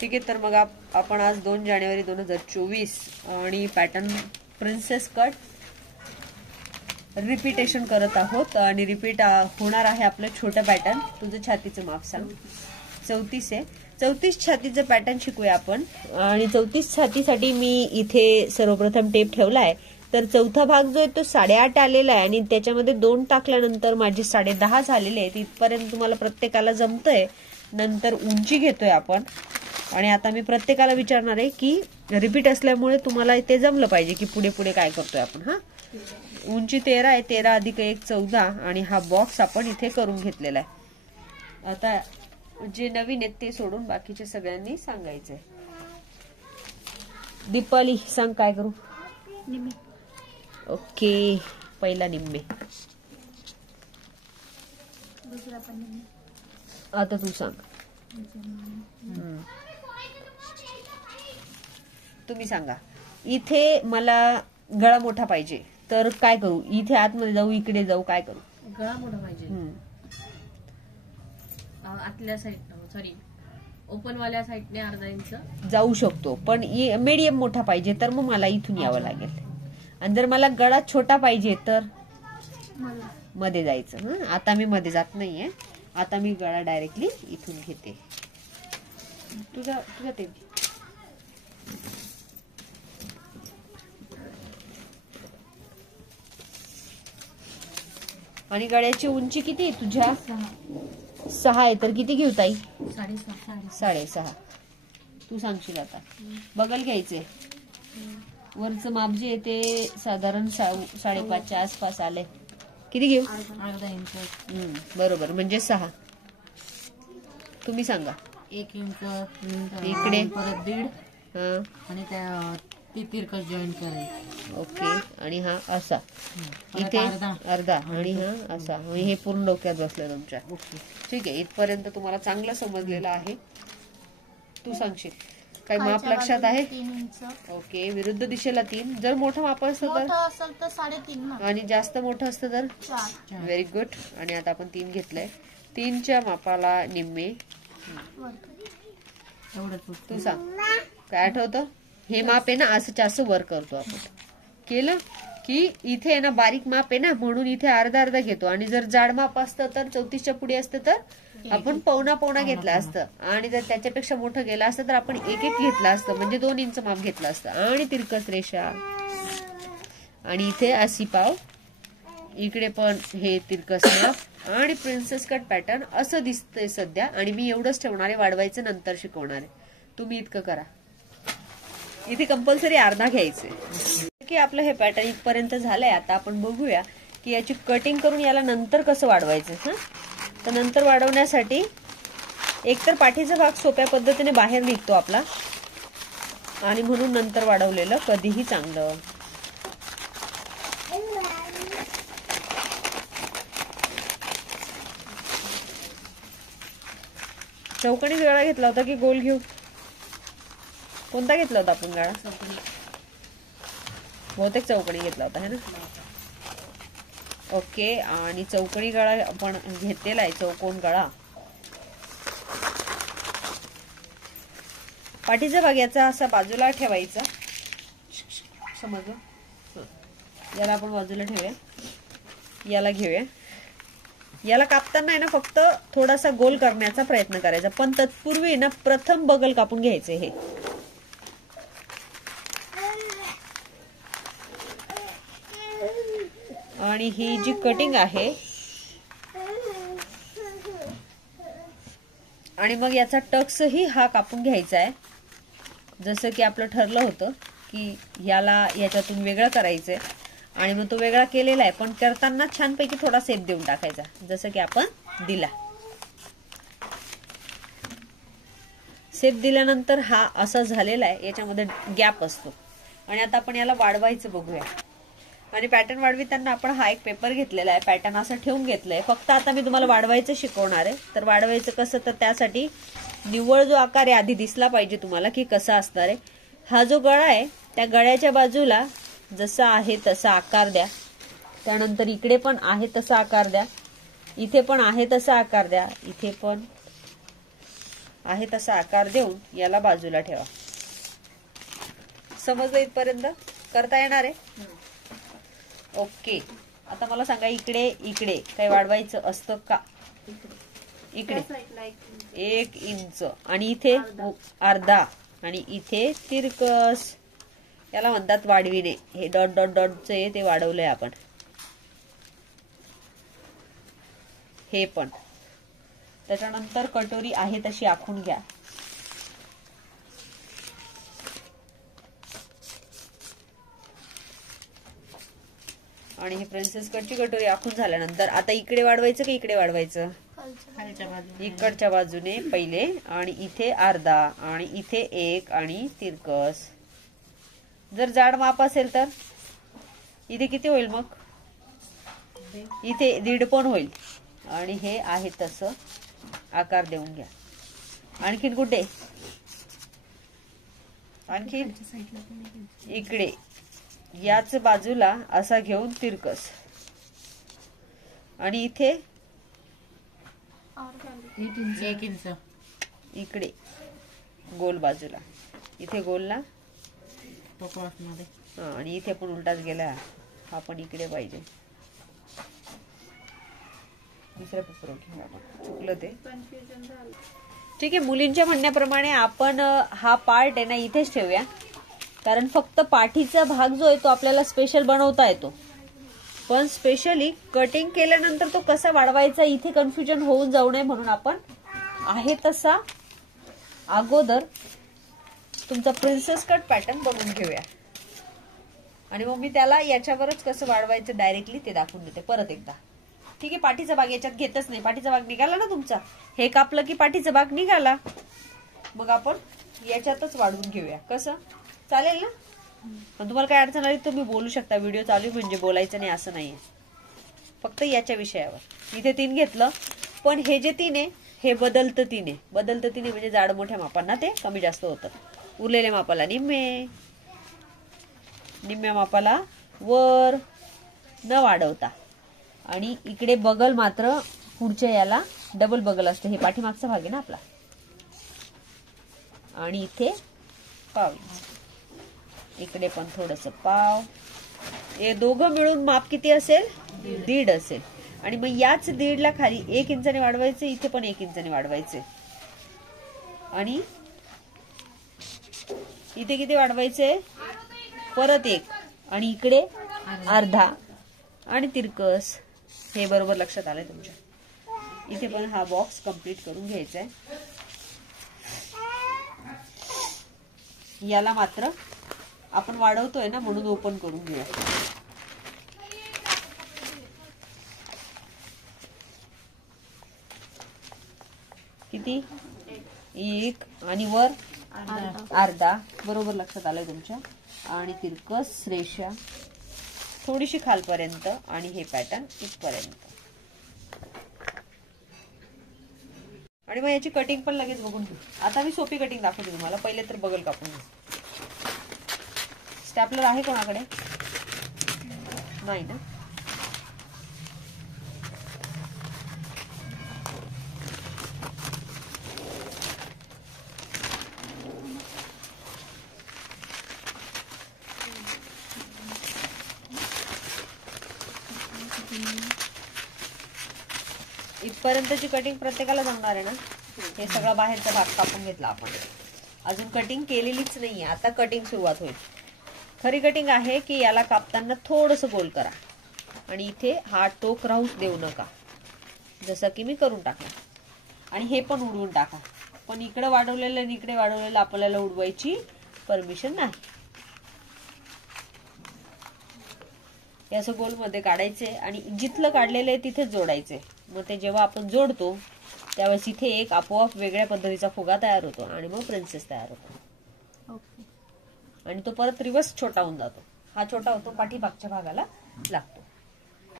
ठीक आहे, तर मग आपण आज 2 जानेवारी 2024 आणि पॅटर्न प्रिन्सेस कट रिपीटेशन करत आहोत आणि रिपीट होणार आहे आपलं छोटं पॅटर्न. तुझं छातीचं माप सांग. 34 आहे. 34 छातीचं पॅटर्न शिकूया आपण. आणि 34 छातीसाठी मी इथे सर्वप्रथम टेप ठेवलाय. तर चौथा भाग जो आहे तो 8.5 आलेला आहे आणि त्याच्यामध्ये 2 टाकल्यानंतर माझे 10.5 झालेले आहेत. इथपर्यंत तुम्हाला प्रत्येकाला जमतंय. नंतर उंची घेतोय आपण आणि आता मी प्रत्येकाला विचारणार आहे की रिपीट असल्यामुळे तुम्हाला ते जमलं पाहिजे की पुढे पुढे काय करतोय आपण. हा, उंची 13 आहे. 13 अधिक 1 14 आणि हा बॉक्स आपण इथे करून घेतलेला आहे. आता जे नवीन आहेत ते सोडून बाकीचे सगळ्यांनी सांगायचंय. दीपाली सांग काय करू. निम्मे. ओके, पहिला निम्मे. दुसरा पण निम्मे. आता तू सांग. तुम्ही सांगा. इथे मला गळा मोठा पाहिजे तर काय करू. इथे आतमध्ये जाऊ, इकडे जाऊ, काय करू. गळा मोठा पाहिजे. आतल्या साईड सॉरी ओपन वाल्या साईडने अर्धा इंच जाऊ शकतो, पण मीडियम मोठा पाहिजे तर मग मला इथून यावं लागेल. आणि जर मला गळा छोटा पाहिजे तर मध्ये जायचं. आता मी मध्ये जात नाहीये. आता मी गळा डायरेक्टली इथून घेते. तुझा ते आणि गळ्याची उंची किती आहे तुझ्या. 6 आहे. तर किती घेऊ ताई. 6.5. तू सांगशील. आता बगल घ्यायचे. वरचं माप जे आहे ते साधारण 5.5च्या आसपास आलंय. किती घेऊ. अर्धा इंच. बरोबर, म्हणजे 6. तुम्ही सांगा. 1 इंच इकडे परत 1.5 आणि त्या तिरकस जॉईन करायचं. ओके, आणि हा असा इथे अर्धा आणि हा असा. हे पूर्ण डोक्यात बसलं तुमच्या. ठीक आहे, इथपर्यंत तुम्हाला चांगलं समजलेलं आहे. तू सांगशील काय माप लक्षात आहे. 3 इंच. ओके, विरुद्ध दिशेला 3. जर मोठं माप असतं तर असेल तर 3.5 आणि जास्त मोठं असतं तर 4. Very good. आणि आता आपण 3 घेतलंय. 3च्या मापाला निम्मे. तू सांग काय आठवतं. हे माप आहे ना, असं वर करतो आपण. केलं की इथे आहे ना बारीक माप आहे ना, म्हणून इथे अर्धा घेतो. आणि जर जाड माप असतं तर 34च्या पुढे असतं तर आपण पावणा घेतला असतं. आणि जर त्याच्यापेक्षा मोठं गेलं असतं तर आपण 1 घेतलं असतं, म्हणजे 2 इंच माप घेतलं असतं. आणि तिरकस रेषा आणि इथे अशी पाव. इकडे पण हे तिरकस माप आणि प्रिन्सेस कट पॅटर्न असं दिसतंय सध्या. आणि मी एवढंच ठेवणार आहे, वाढवायचं नंतर शिकवणार आहे. तुम्ही इतकं करा. इथे कंपल्सरी अर्धा घ्यायचे की आपलं हे पॅटर्न इथपर्यंत झालंय. आता आपण बघूया की याची कटिंग करून याला नंतर कसं वाढवायचं. तर नंतर वाढवण्यासाठी एकतर पाठीचा भाग सोप्या पद्धतीने बाहेर निघतो आपला, आणि म्हणून नंतर वाढवलेलं कधीही चांगलं. चौकणी गळा घेतला होता की गोल घेऊ. कोणता घेतला होता आपण गळा. बहुतेक चौकणी घेतला होता है ना. ओके, आणि चौकणी गळा आपण घेतलेला आहे. चौकोन गळा. पाठीचा भाग याचा असा बाजूला ठेवायचा. समजलं. याला आपण बाजूला ठेवूया. याला घेऊया. याला कापताना आहे ना फक्त थोडासा गोल करण्याचा प्रयत्न करायचा, पण तत्पूर्वी ना प्रथम बगल कापून घ्यायचे. हे आणि ही जी कटिंग आहे आणि मग याचा टक्सही हा कापून घ्यायचा आहे. जसं की आपलं ठरलं होतं की याला याच्यातून वेगळं करायचंय आणि मग तो वेगळा केलेला आहे, पण करताना छानपैकी थोडा सेप देऊन टाकायचा जसं की आपण दिला. सेप दिल्यानंतर हा असा झालेला आहे. याच्यामध्ये गॅप असतो. आणि आता आपण याला वाढवायचं बघूया. आणि पॅटर्न वाढविताना आपण हा एक पेपर घेतलेला आहे. पॅटर्न असं ठेवून घेतलंय. फक्त आता मी तुम्हाला वाढवायचं शिकवणार आहे. तर वाढवायचं कसं, तर त्यासाठी निव्वळ जो आकार आहे आधी दिसला पाहिजे तुम्हाला की कसा असणार आहे. हा जो गळा आहे त्या गळ्याच्या बाजूला जसा आहे तसा आकार द्या. त्यानंतर इकडे पण आहे तसा आकार द्या. इथे पण आहे तसा आकार द्या. इथे पण आहे तसा आकार देऊन याला बाजूला ठेवा. समजलं इथपर्यंत? करता येणार आहे? ओके. आता मला सांगा, इकडे इकडे काही वाढवायचं असतं का? इकडे 1 इंच आणि इथे अर्धा आणि इथे तिरकस. याला म्हणतात वाढविणे. हे डॉट डॉट डॉटचे ते वाढवलंय आपण. हे पण. त्याच्यानंतर कटोरी आहे तशी आखून घ्या. आणि हे प्रिन्सेस कटची कटोरी आखून झाल्यानंतर आता इकडे वाढवायचं की इकडे वाढवायचं? इकडच्या बाजूने पहिले आणि इथे अर्धा आणि इथे 1 आणि तिरकस. जर जाड माप असेल तर इथे किती होईल मग? इथे 1.5 पण होईल. आणि हे आहे तसं आकार देऊन घ्या. आणखीन कुठे? आणखीन इकडे याच बाजूला असा घेऊन तिरकस आणि इथे 1 इंच इकडे गोल बाजूला. इथे गोलला आणि इथे पण उलटाच गेला. हा पण इकडे पाहिजे. दुसऱ्या पेपर चुकलं ते. ठीक आहे. मुलींच्या म्हणण्याप्रमाणे आपण हा पार्ट आहे ना इथेच ठेवूया. कारण फक्त पाठीचा भाग जो आहे तो आपल्याला स्पेशल बनवता येतो. पण स्पेशली कटिंग केल्यानंतर तो कसा वाढवायचा इथे कन्फ्युजन होऊन जाऊ नये म्हणून आपण आहे तसा अगोदर तुमचा प्रिन्सेस कट पॅटर्न बनवून घेऊया. आणि मग मी त्याला याच्यावरच कसं वाढवायचं डायरेक्टली ते दाखवून देते परत एकदा. ठीक आहे. पाठीचा भाग याच्यात घेतच नाही. पाठीचा भाग निघाला ना तुमचा. हे कापलं की पाठीचा भाग निघाला. मग आपण याच्यातच वाढवून घेऊया. कसं? चालेल ना? पण तुम्हाला काय अडचण आली तुम्ही बोलू शकता. व्हिडिओ चालू म्हणजे बोलायचं नाही असं नाहीये. फक्त याच्या विषयावर. इथे 3 घेतलं. पण हे जे 3 आहे हे बदलतं 3 आहे. बदलतं 3 आहे म्हणजे जाड मोठ्या मापांना ते कमी जास्त होतं. उरलेल्या मापाला निम्म्या मापाला वर न वाढवता. आणि इकडे बगल मात्र पुढच्या याला डबल बगल असतं. हे पाठीमागचा भाग आहे ना आपला. आणि इथे पाव. इकडे पण थोडस पाव. हे दोघं मिळून माप किती असेल? 1.5 असेल. आणि मग याच 1.5 ला खाली 1 इंचाने वाढवायचे. इथे पण 1 इंचाने वाढवायचे. आणि इथे किती वाढवायचे? परत 1 आणि इकडे अर्धा आणि तिरकस. हे बरोबर लक्षात आलंय तुमच्या. इथे पण हा बॉक्स कंप्लीट करून घ्यायचा आहे. याला मात्र आपण वाढवतोय ना म्हणून ओपन करून घेऊया. किती? 1 आणि वर अर्धा. बरोबर लक्षात आलंय तुमच्या. आणि तिरकस रेषा थोडीशी खालपर्यंत आणि हे पॅटर्न इथपर्यंत. आणि मग याची कटिंग पण लगेच बघून घेऊ. आता मी सोपी कटिंग दाखवते तुम्हाला. पहिले तर बगल कापून घेऊ. स्टॅपलर आहे कोणाकडे? नाही ना? इथपर्यंतची कटिंग प्रत्येकाला जमणार आहे ना? हे सगळा बाहेरचा भाग कापून घेतला आपण. अजून कटिंग केलेलीच नाहीये. आता कटिंग सुरुवात होईल. खरी कटिंग आहे की याला कापताना थोडस गोल करा आणि इथे हा टोक राहूच देऊ नका. जसं की मी करून टाकला. आणि हे पण उडवून टाका. पण इकडे वाढवलेलं आणि इकडे वाढवलेलं आपल्याला उडवायची परमिशन नाही. हे असं गोल मध्ये काढायचे आणि जिथलं काढलेलं आहे तिथेच जोडायचे. मग ते जेव्हा आपण जोडतो त्यावेळेस इथे एक आपोआप वेगळ्या पद्धतीचा फुगा तयार होतो आणि मग प्रिन्सेस तयार होतो. आणि तो परत रिवर्स छोटा होऊन जातो. हा छोटा होतो पाठीमागच्या भागाला लागतो.